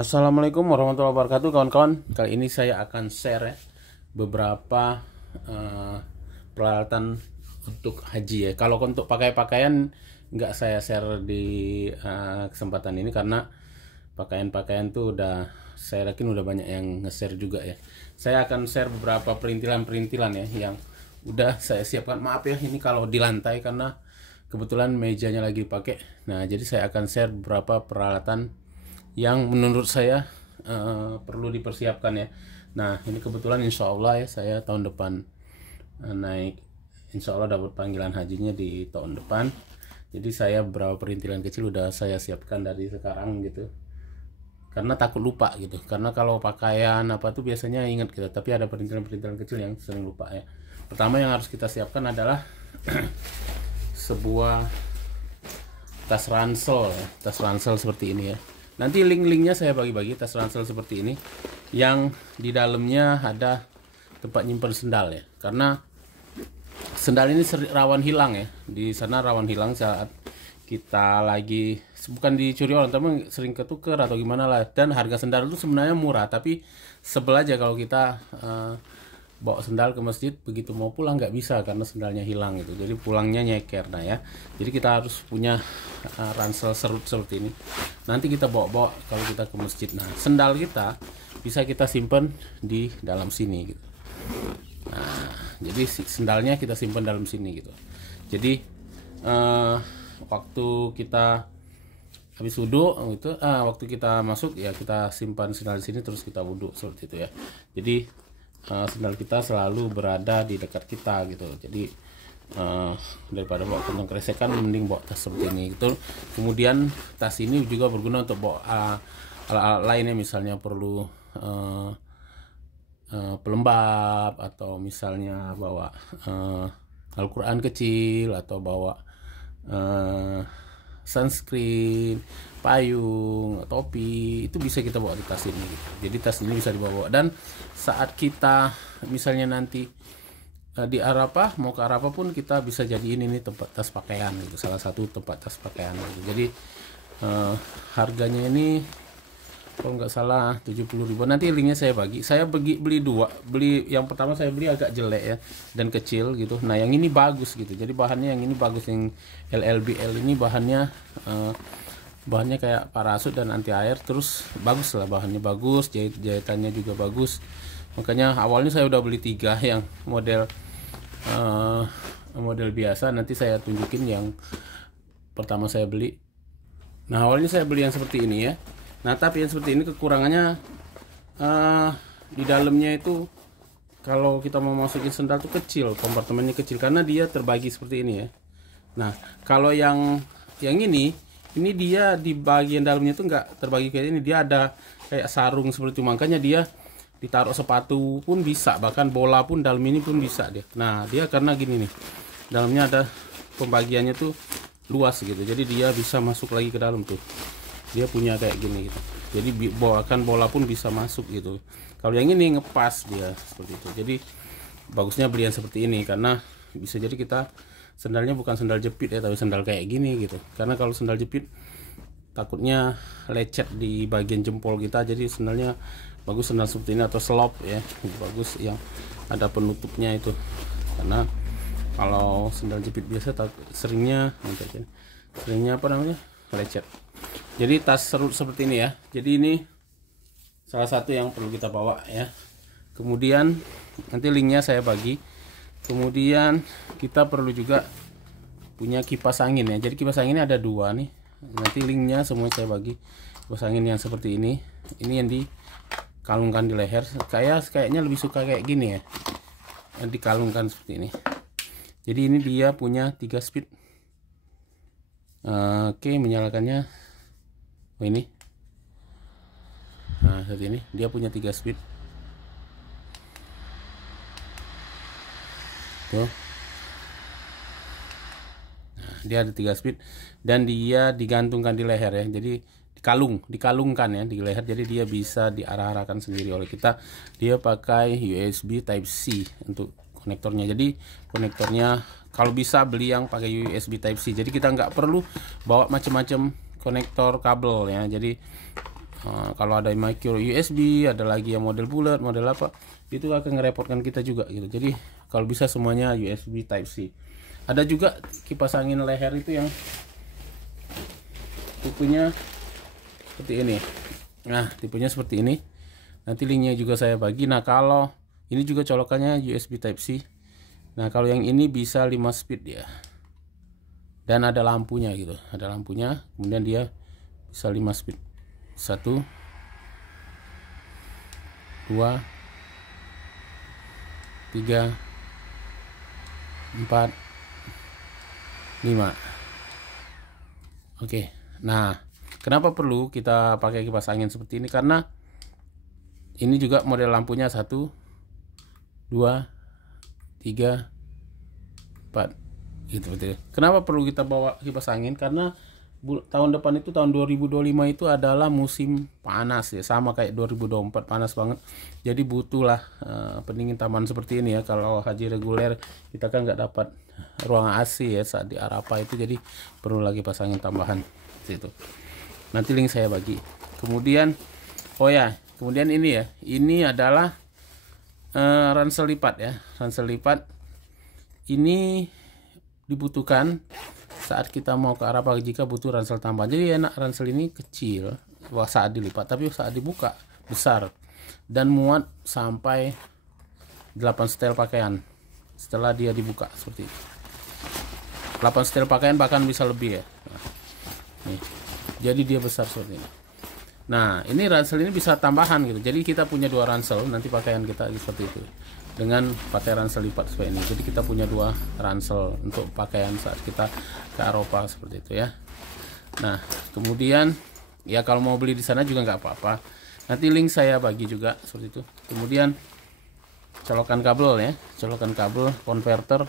Assalamualaikum warahmatullahi wabarakatuh kawan-kawan. Kali ini saya akan share ya, beberapa peralatan untuk haji ya. Kalau untuk pakai pakaian nggak saya share di kesempatan ini karena pakaian-pakaian tuh udah saya yakin udah banyak yang nge-share juga ya. Saya akan share beberapa perintilan-perintilan ya yang udah saya siapkan. Maaf ya ini kalau di lantai karena kebetulan mejanya lagi pakai. Nah, jadi saya akan share beberapa peralatan yang menurut saya perlu dipersiapkan ya. Nah, ini kebetulan insya Allah ya saya tahun depan naik, insya Allah dapat panggilan hajinya di tahun depan. Jadi saya beberapa perintilan kecil udah saya siapkan dari sekarang gitu, karena takut lupa gitu. Karena kalau pakaian apa tuh biasanya ingat gitu, tapi ada perintilan-perintilan kecil yang sering lupa ya. Pertama yang harus kita siapkan adalah sebuah tas ransel ya. Tas ransel seperti ini ya. Nanti link-linknya saya bagi-bagi. Tas ransel seperti ini yang di dalamnya ada tempat nyimpan sendal ya, karena sendal ini rawan hilang ya. Di sana rawan hilang saat kita lagi, bukan dicuri orang tapi sering ketuker atau gimana lah. Dan harga sendal itu sebenarnya murah, tapi sebel aja kalau kita bawa sendal ke masjid, begitu mau pulang nggak bisa karena sendalnya hilang gitu, jadi pulangnya nyeker. Nah ya, jadi kita harus punya ransel serut seperti ini, nanti kita bawa-bawa kalau kita ke masjid. Nah, sendal kita bisa kita simpan di dalam sini gitu. Nah, jadi sendalnya kita simpan dalam sini gitu. Jadi waktu kita habis wudhu gitu, waktu kita masuk ya kita simpan sendal di sini, terus kita wudhu seperti itu ya. Jadi sendal kita selalu berada di dekat kita gitu. Jadi daripada bawa kantong kresek kan mending bawa tas seperti ini gitu. Kemudian tas ini juga berguna untuk bawa alat-alat lainnya, misalnya perlu pelembab, atau misalnya bawa Al-Quran kecil, atau bawa sunscreen, payung, topi, itu bisa kita bawa di tas ini gitu. Jadi tas ini bisa dibawa, dan saat kita misalnya nanti di Arafah, mau ke Arafah pun kita bisa jadiin ini tempat tas pakaian gitu, salah satu tempat tas pakaian gitu. Jadi harganya ini kalau nggak salah 70.000. Nanti linknya saya bagi. Saya beli dua. Beli yang pertama saya beli agak jelek ya dan kecil gitu. Nah, yang ini bagus gitu. Jadi bahannya yang ini bagus, yang LLBL ini bahannya kayak parasut dan anti air. Terus bagus lah, bahannya bagus, jahitannya juga bagus. Makanya awalnya saya udah beli 3 yang model biasa. Nanti saya tunjukin yang pertama saya beli. Nah, awalnya saya beli yang seperti ini ya. Nah, tapi yang seperti ini kekurangannya di dalamnya itu kalau kita mau masukin sendal tuh kecil, kompartemennya kecil karena dia terbagi seperti ini ya. Nah, kalau yang ini dia di bagian dalamnya tuh nggak terbagi kayak ini, dia ada kayak sarung seperti itu. Makanya dia ditaruh sepatu pun bisa, bahkan bola pun dalam ini pun bisa dia. Nah, dia karena gini nih, dalamnya ada pembagiannya tuh luas gitu, jadi dia bisa masuk lagi ke dalam tuh. Dia punya kayak gini gitu, jadi bahkan bola pun bisa masuk gitu. Kalau yang ini ngepas dia seperti itu. Jadi bagusnya beli yang seperti ini, karena bisa jadi kita sendalnya bukan sendal jepit ya, tapi sendal kayak gini gitu. Karena kalau sendal jepit takutnya lecet di bagian jempol kita. Jadi sendalnya bagus sendal seperti ini, atau slop ya, bagus yang ada penutupnya itu. Karena kalau sendal jepit biasa seringnya apa namanya, lecet. Jadi tas serut seperti ini ya. Jadi ini salah satu yang perlu kita bawa ya. Kemudian nanti linknya saya bagi. Kemudian kita perlu juga punya kipas angin ya. Jadi kipas angin ini ada 2 nih. Nanti linknya semua saya bagi. Kipas angin yang seperti ini. Ini yang dikalungkan di leher. Kayaknya lebih suka kayak gini ya, yang dikalungkan seperti ini. Jadi ini dia punya 3 speed. Oke, menyalakannya ini. Nah, seperti ini dia punya 3 speed tuh. Nah, dia ada 3 speed dan dia digantungkan di leher ya. Jadi dikalungkan ya di leher, jadi dia bisa diarah-arahkan sendiri oleh kita. Dia pakai USB Type C untuk konektornya. Jadi konektornya kalau bisa beli yang pakai USB Type C, jadi kita nggak perlu bawa macam-macam konektor kabel ya. Jadi kalau ada micro USB, ada lagi yang model bulat, model apa, itu akan ngerepotkan kita juga gitu. Jadi kalau bisa semuanya USB Type C. Ada juga kipas angin leher itu yang tipenya seperti ini. Nah, tipenya seperti ini. Nanti linknya juga saya bagi. Nah, kalau ini juga colokannya USB Type C. Nah, kalau yang ini bisa 5 speed ya. Dan ada lampunya gitu. Ada lampunya, kemudian dia bisa 5 speed. 1 2 3 4 5. Oke. Nah, kenapa perlu kita pakai kipas angin seperti ini? Karena ini juga model lampunya 1 2 3 4 gitu betul. Kenapa perlu kita bawa kipas angin? Karena tahun depan itu, tahun 2025 itu adalah musim panas ya, sama kayak 2024 panas banget. Jadi butuhlah pendingin taman seperti ini ya. Kalau haji reguler kita kan nggak dapat ruang AC ya saat di Arafah itu, jadi perlu lagi pasangin tambahan situ. Nanti link saya bagi. Kemudian oh ya, kemudian ini ya, ini adalah ransel lipat ya. Ransel lipat ini dibutuhkan saat kita mau ke Arafah jika butuh ransel tambahan. Jadi enak, ransel ini kecil saat dilipat, tapi saat dibuka besar dan muat sampai 8 setel pakaian setelah dia dibuka seperti itu. 8 setel pakaian bahkan bisa lebih ya. Nih, jadi dia besar seperti ini. Nah, ini ransel ini bisa tambahan gitu. Jadi kita punya 2 ransel, nanti pakaian kita seperti itu. Dengan pakai ransel lipat seperti ini. Jadi kita punya 2 ransel untuk pakaian saat kita ke Arafah seperti itu ya. Nah, kemudian ya kalau mau beli di sana juga nggak apa-apa. Nanti link saya bagi juga seperti itu. Kemudian colokan kabel ya, colokan kabel konverter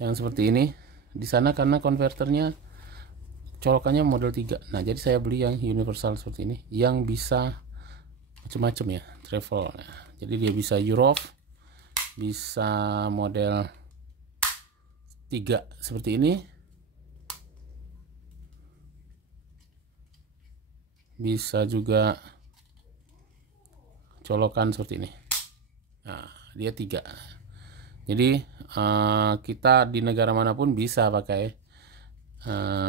yang seperti ini. Di sana karena konverternya colokannya model 3. Nah, jadi saya beli yang universal seperti ini yang bisa macam-macam ya, travel. Nah, jadi dia bisa Europe, bisa model 3 seperti ini, bisa juga colokan seperti ini. Nah, dia 3. Jadi kita di negara manapun bisa pakai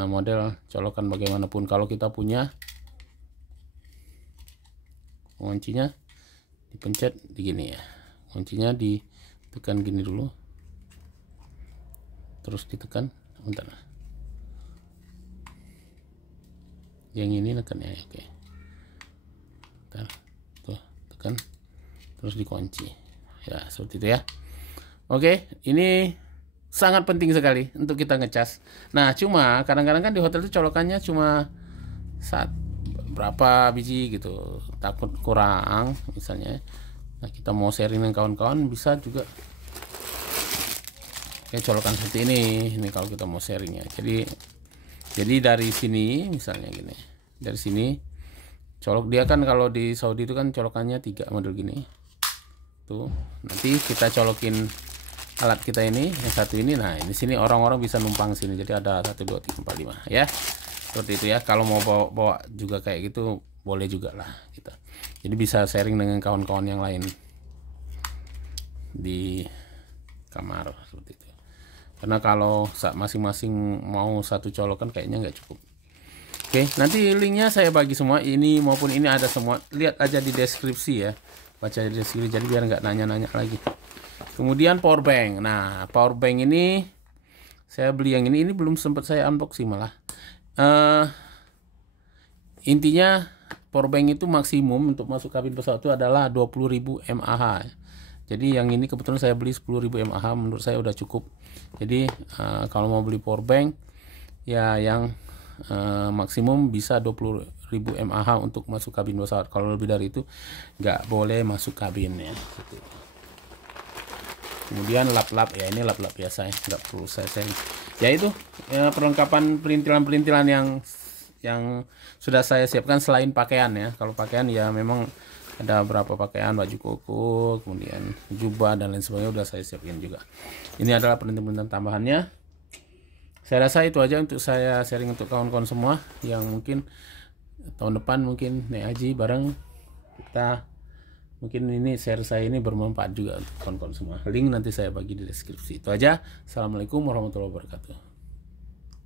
model colokan bagaimanapun. Kalau kita punya kuncinya dipencet di gini ya, kuncinya ditekan gini dulu, terus ditekan, bentar, yang ini tekan ya, oke, bentar, tuh tekan, terus dikunci ya seperti itu ya. Oke, ini sangat penting sekali untuk kita ngecas. Nah, cuma kadang-kadang kan di hotel itu colokannya cuma berapa biji gitu, takut kurang misalnya. Nah, kita mau sharing dengan kawan-kawan bisa juga kayak colokan seperti ini. Ini kalau kita mau sharing ya. Jadi dari sini misalnya gini, dari sini colok dia kan, kalau di Saudi itu kan colokannya 3 model gini. Tuh, nanti kita colokin alat kita ini yang satu ini. Nah, di sini orang-orang bisa numpang sini. Jadi ada 1 2 3 4 5 ya. Seperti itu ya. Kalau mau bawa juga kayak gitu boleh juga lah kita. Jadi bisa sharing dengan kawan-kawan yang lain di kamar seperti itu. Karena kalau masing-masing mau 1 colokan kayaknya nggak cukup. Oke, nanti linknya saya bagi semua, ini maupun ini ada semua. Lihat aja di deskripsi ya. Baca di deskripsi, jadi biar nggak nanya-nanya lagi. Kemudian power bank. Nah, power bank ini saya beli yang ini belum sempat saya unboxing malah. Intinya power bank itu maksimum untuk masuk kabin pesawat itu adalah 20.000 mAh. Jadi yang ini kebetulan saya beli 10.000 mAh, menurut saya udah cukup. Jadi kalau mau beli power bank ya yang maksimum bisa 20.000 mAh untuk masuk kabin pesawat. Kalau lebih dari itu nggak boleh masuk kabin ya. Kemudian lap-lap ya, ini lap-lap biasa ya, nggak perlu saya share. Ya itu ya, perlengkapan perintilan-perintilan yang sudah saya siapkan selain pakaian ya. Kalau pakaian ya memang ada beberapa pakaian, baju koko, kemudian jubah dan lain sebagainya udah saya siapkan juga. Ini adalah perintilan tambahannya. Saya rasa itu aja untuk saya sharing untuk kawan-kawan semua yang mungkin tahun depan mungkin naik haji bareng kita. Mungkin ini share saya ini bermanfaat juga untuk kawan-kawan semua. Link nanti saya bagi di deskripsi. Itu aja. Assalamualaikum warahmatullahi wabarakatuh.